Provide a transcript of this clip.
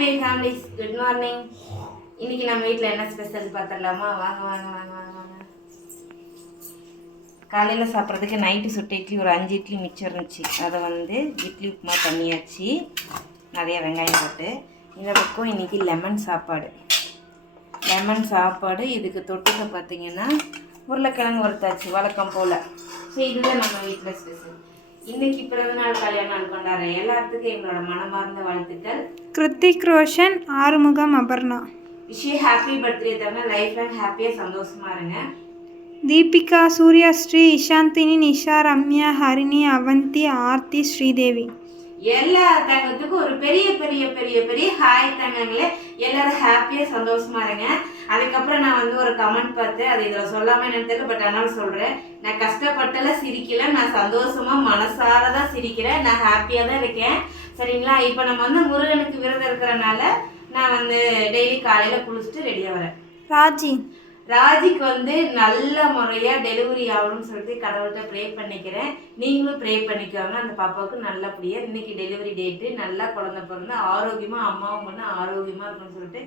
My families, good morning. இன்னைக்கு நம்ம வீட்டில் என்ன ஸ்பெஷல் பார்த்துடலாமா? வாங்க வாங்க வாங்க வாங்க வாங்க. காலையில் சாப்பிட்றதுக்கு நைட்டு சுட்ட இட்லி ஒரு 5 இட்லி மிச்சம் இருந்துச்சு. அதை இட்லி உப்புமா பண்ணியாச்சு, நிறைய வெங்காயம் போட்டு. இந்த பக்கம் இன்றைக்கி லெமன் சாப்பாடு. இதுக்கு தொட்டுக்க பார்த்தீங்கன்னா உருளைக்கிழங்கு வறுத்தாச்சு வழக்கம் போல். ஸோ இதுதான் நம்ம வீட்டில் ஸ்பெஷல். இன்னைக்கு பிறந்தநாள் கல்யாணம் கொண்டாடுற எல்லாத்துக்கும் எங்களோட மனமார்ந்த வாழ்த்துக்கள். Hrithik Roshan, Arumugam, Aparna. Wish happy birthday தவிர லைஃப் லாங் ஹாப்பியாக சந்தோஷமா இருங்க. தீபிகா, சூர்யாஸ்ரீ, இஷாந்தினி, நிஷா, ரம்யா, ஹரிணி, அவந்தி, ஆர்த்தி, ஸ்ரீதேவி. எல்லா தங்கத்துக்கும் ஒரு பெரிய பெரிய பெரிய பெரிய ஹாய் தங்கங்களே. எல்லாரும் ஹாப்பியாக சந்தோஷமா இருங்க. அதுக்கப்புறம் நான் ஒரு கமெண்ட் பார்த்தேன், அது இதில் சொல்லாமல் என்னன்னு தெரியல, பட் அதனால சொல்கிறேன். நான் கஷ்டப்பட்டல சிரிக்கல, நான் சந்தோஷமாக மனசார தான் சிரிக்கிறேன், நான் ஹாப்பியாக தான் இருக்கேன். சரிங்களா? இப்போ நம்ம முருகனுக்கு விரதம் இருக்கிறனால நான் டெய்லி காலையில் குளிச்சுட்டு ரெடியாக வரேன். ராஜிக்கு நல்ல முறையாக டெலிவரி ஆகணும்னு சொல்லிட்டு கடவுள்கிட்ட ப்ரே பண்ணிக்கிறேன். நீங்களும் ப்ரே பண்ணிக்கோங்க. அந்த பாப்பாவுக்கு நல்லபடியாக இன்னைக்கு டெலிவரி டேட்டு, நல்லா குழந்தை பிறந்து ஆரோக்கியமாக அம்மாவும் பண்ண ஆரோக்கியமாக இருக்குன்னு சொல்லிட்டு